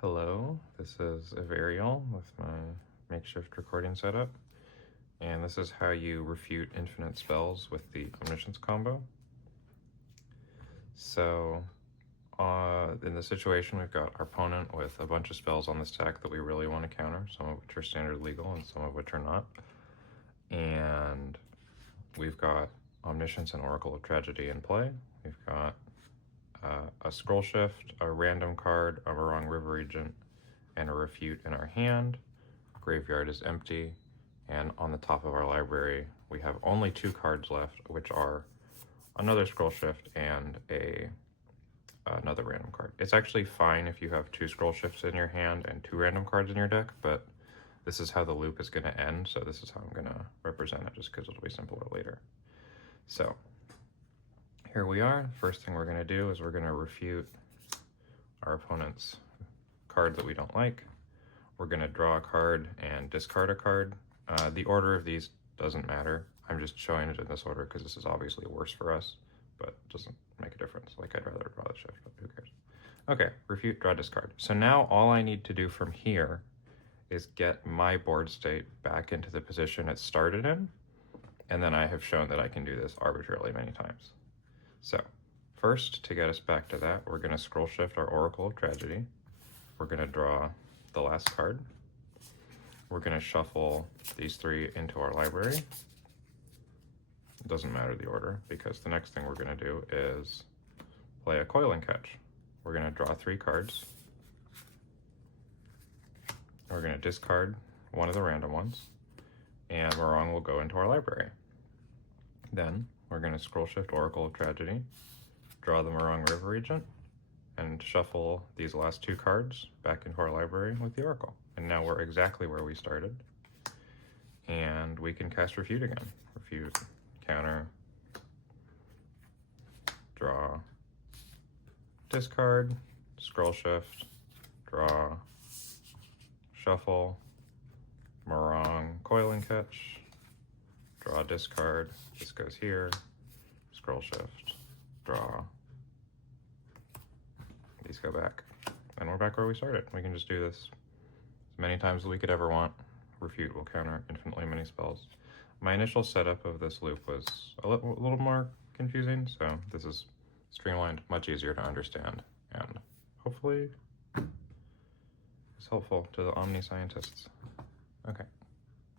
Hello, this is Avariel with my makeshift recording setup, and this is how you refute infinite spells with the Omniscience combo. So, in the situation, we've got our opponent with a bunch of spells on the stack that we really want to counter, some of which are standard legal and some of which are not. And we've got Omniscience and Oracle of Tragedy in play. We've got a Scroll Shift, a random card, a Marang River Regent, and a Refute in our hand. Graveyard is empty, and on the top of our library we have only 2 cards left, which are another Scroll Shift and another random card. It's actually fine if you have 2 Scroll Shifts in your hand and 2 random cards in your deck, but this is how the loop is going to end, so this is how I'm going to represent it, just because it'll be simpler later. So here we are. First thing we're going to do is we're going to refute our opponent's card that we don't like. We're going to draw a card and discard a card. The order of these doesn't matter. I'm just showing it in this order because this is obviously worse for us, but it doesn't make a difference. Like, I'd rather draw the shift, but who cares? Okay, refute, draw, discard. So now all I need to do from here is get my board state back into the position it started in, and then I have shown that I can do this arbitrarily many times. So first, to get us back to that, we're going to scroll shift our Oracle of Tragedy. We're going to draw the last card. We're going to shuffle these 3 into our library. It doesn't matter the order, because the next thing we're going to do is play a Coil and Catch. We're going to draw 3 cards. We're going to discard one of the random ones, and Marang will go into our library. Then we're going to scroll shift Oracle of Tragedy, draw the Marang River Regent, and shuffle these last 2 cards back into our library with the Oracle. And now we're exactly where we started. And we can cast Refute again. Refute, counter, draw, discard, scroll shift, draw, shuffle, Marang, Coil and Catch, draw, discard, this goes here, scroll shift, draw, these go back, and we're back where we started. We can just do this as many times as we could ever want. Refute will counter infinitely many spells. My initial setup of this loop was a little more confusing, so this is streamlined, much easier to understand, and hopefully it's helpful to the Omni scientists. Okay.